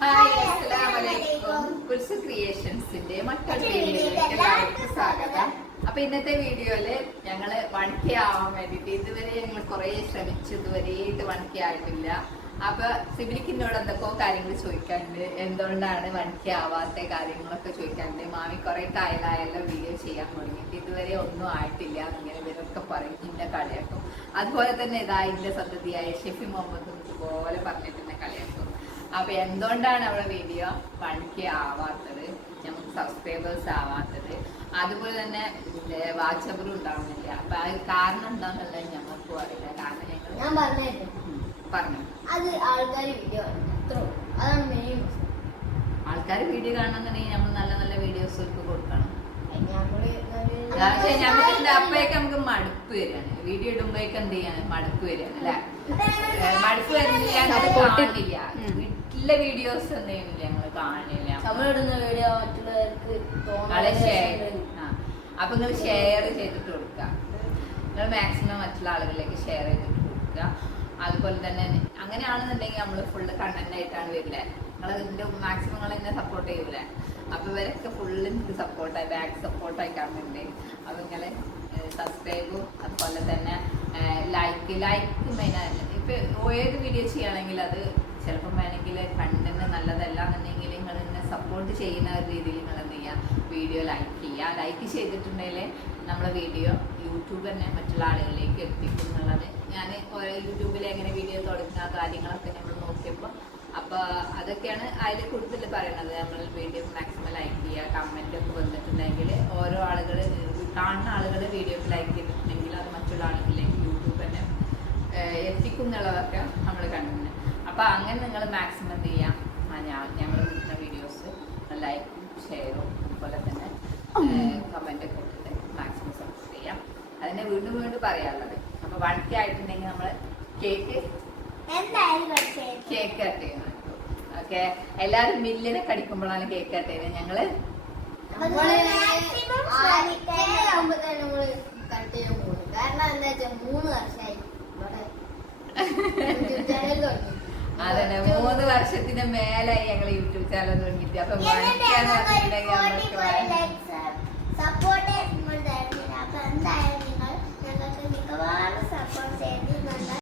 Hi ക്രിയേഷൻസിന്റെ മറ്റൊരു വീഡിയോയിലേക്ക് സ്വാഗതം. അപ്പൊ ഇന്നത്തെ വീഡിയോയിൽ ഞങ്ങൾ ആവാൻ വേണ്ടിട്ട് ഇതുവരെ ഞങ്ങൾ കുറെ ശ്രമിച്ചു ഇതുവരെ ഇത് വൺ കെ വണിക്കയായിട്ടില്ല അപ്പൊ സിബിലിക്കിനോട് എന്തൊക്കെയോ കാര്യങ്ങൾ ചോദിക്കാനുണ്ട്. എന്തുകൊണ്ടാണ് വണിക്കയാവാത്ത കാര്യങ്ങളൊക്കെ ചോദിക്കാനുണ്ട്. മാമി കുറെ കായലായാലും വീഡിയോ ചെയ്യാൻ തുടങ്ങിയിട്ട്. ഇതുവരെ ഒന്നും ആയിട്ടില്ല എന്നിങ്ങനെ ഇവരൊക്കെ പറയും ഇന്ന കളിയാക്കും. അതുപോലെ തന്നെ ഇതാ ഇന്റെ സന്തതിയായ ഷെഫി മുഹമ്മദും ഇതുപോലെ പറഞ്ഞിട്ട് എന്നെ കളിയാക്കും. അപ്പൊ എന്തുകൊണ്ടാണ് അവളെ വീഡിയോ പണിക്ക് ആവാത്തത്? നമുക്ക് സബ്സ്ക്രൈബേഴ്സ് ആവാത്തത്? അതുപോലെ തന്നെ വാട്സപ്പറും ഉണ്ടാവുന്നില്ല? അപ്പൊ അത് കാരണം എന്താണെന്നുള്ളത് ഞങ്ങൾക്കും അറിയില്ല. കാരണം ഞങ്ങൾ ഞാൻ പറഞ്ഞു പറഞ്ഞു. അത് ആൾക്കാർ വീഡിയോ അതാണ് മെയിൻ ആൾക്കാർ വീഡിയോ കാണണമെന്നുണ്ടെങ്കിൽ നമ്മൾ നല്ല നല്ല വീഡിയോസ് ഒക്കെ കൊടുക്കണം. പക്ഷെ നമുക്ക് മടുപ്പ് വരികയാണ്. വീഡിയോ ഇടുമ്പോഴേക്ക് എന്ത് ചെയ്യാണ്? മടുപ്പ് വരികയാണ് അല്ലെ? മടുപ്പ് വരുന്നില്ല കാണില്ല വീട്ടിലെ വീഡിയോസ് എന്ത് ചെയ്യുന്നില്ല ഞങ്ങൾ കാണില്ല നമ്മളിടുന്ന വീഡിയോ മറ്റുള്ളവർക്ക് അപ്പൊ നിങ്ങൾ ഷെയർ ചെയ്തിട്ട് കൊടുക്കുക നിങ്ങൾ മാക്സിമം മറ്റുള്ള ആളുകളിലേക്ക് ഷെയർ ചെയ്തിട്ട് കൊടുക്കുക അതുപോലെ തന്നെ അങ്ങനെയാണെന്നുണ്ടെങ്കിൽ നമ്മൾ ഫുള്ള് കണ്ടന്റ് ആയിട്ടാണ് വരില്ലേ? നിങ്ങൾ ഇതിന്റെ മാക്സിമം നിങ്ങൾ എന്നെ സപ്പോർട്ട് ചെയ്യൂലേ? അപ്പൊ ഇവരൊക്കെ ഫുള്ള് എനിക്ക് സപ്പോർട്ടായി ബാക്ക് സപ്പോർട്ടായി കാണുന്നുണ്ട് അപ്പൊ നിങ്ങൾ സബ്സ്ക്രൈബും അതുപോലെ തന്നെ ലൈക്ക് ലൈക്ക് മെയിനായിട്ട് ഇപ്പൊ ഏത് വീഡിയോ ചെയ്യുകയാണെങ്കിൽ അത് ചിലപ്പം വേണമെങ്കിൽ കണ്ടന്റ് നല്ലതല്ല എന്നുണ്ടെങ്കിൽ നിങ്ങൾ എന്നെ സപ്പോർട്ട് ചെയ്യുന്ന ഒരു രീതിയിൽ നിങ്ങൾ എന്ത് ചെയ്യുക വീഡിയോ ലൈക്ക് ചെയ്യുക ലൈക്ക് ചെയ്തിട്ടുണ്ടെങ്കിൽ നമ്മളെ വീഡിയോ യൂട്യൂബ് തന്നെ മറ്റുള്ള ആളുകളിലേക്ക് എത്തിക്കും എന്നുള്ളത്. ഞാൻ ഓരോ യൂട്യൂബിൽ എങ്ങനെ വീഡിയോ തുടങ്ങുക കാര്യങ്ങളൊക്കെ നമ്മൾ നോക്കിയപ്പോൾ അപ്പോൾ അതൊക്കെയാണ് അതിൽ കൂടുതൽ പറയുന്നത് നമ്മൾ വീഡിയോ മാക്സിമം ലൈക്ക് ചെയ്യുക കമന്റ് ഒക്കെ വന്നിട്ടുണ്ടെങ്കിൽ ഓരോ ആളുകൾ കാണുന്ന ആളുകൾ വീഡിയോക്ക് ലൈക്ക് ചെയ്തിട്ടുണ്ടെങ്കിൽ അത് മറ്റുള്ള ആളുകളിലേക്ക് യൂട്യൂബ് തന്നെ ഏഹ് എത്തിക്കും എന്നുള്ളതൊക്കെ നമ്മൾ കണ്ടിട്ടുണ്ട്. അപ്പോൾ അങ്ങനെ നിങ്ങൾ മാക്സിമം എന്ത് ചെയ്യാം? ഞങ്ങൾ ഇടുന്ന വീഡിയോസ് ലൈക്കും ഷെയറും അതുപോലെ തന്നെ കമന്റ് ഒക്കെ ഇട്ടിട്ട് മാക്സിമം സപ്പോർട്ട് ചെയ്യാം. അതിനെ വീണ്ടും വീണ്ടും പറയാനുള്ളത്. അപ്പോൾ കെ ആയിട്ടുണ്ടെങ്കിൽ നമ്മൾ കേക്ക് കേക്ക് കട്ട്. ചെയ്യുന്നത് ഓക്കെ എല്ലാവരും മില്ലിനെ കടിക്കുമ്പോഴാണ് കേക്ക് കട്ട് ചെയ്യുന്നത്. ഞങ്ങൾ നമ്മൾ ആദ്യത്തേലാവുമ്പോ തന്നെ നമ്മൾ കട്ട് ചെയ്യാൻ പോകും കാരണം എന്താ വെച്ചാൽ മൂന്ന് വർഷമായി ഇവിടെ യൂട്യൂബ് ചാനൽ തുടങ്ങി അതന്നെ മൂന്ന് വർഷത്തിന് മേലായി ഞങ്ങൾ യൂട്യൂബ് ചാനൽ തുടങ്ങിയിട്ട്. അപ്പൊ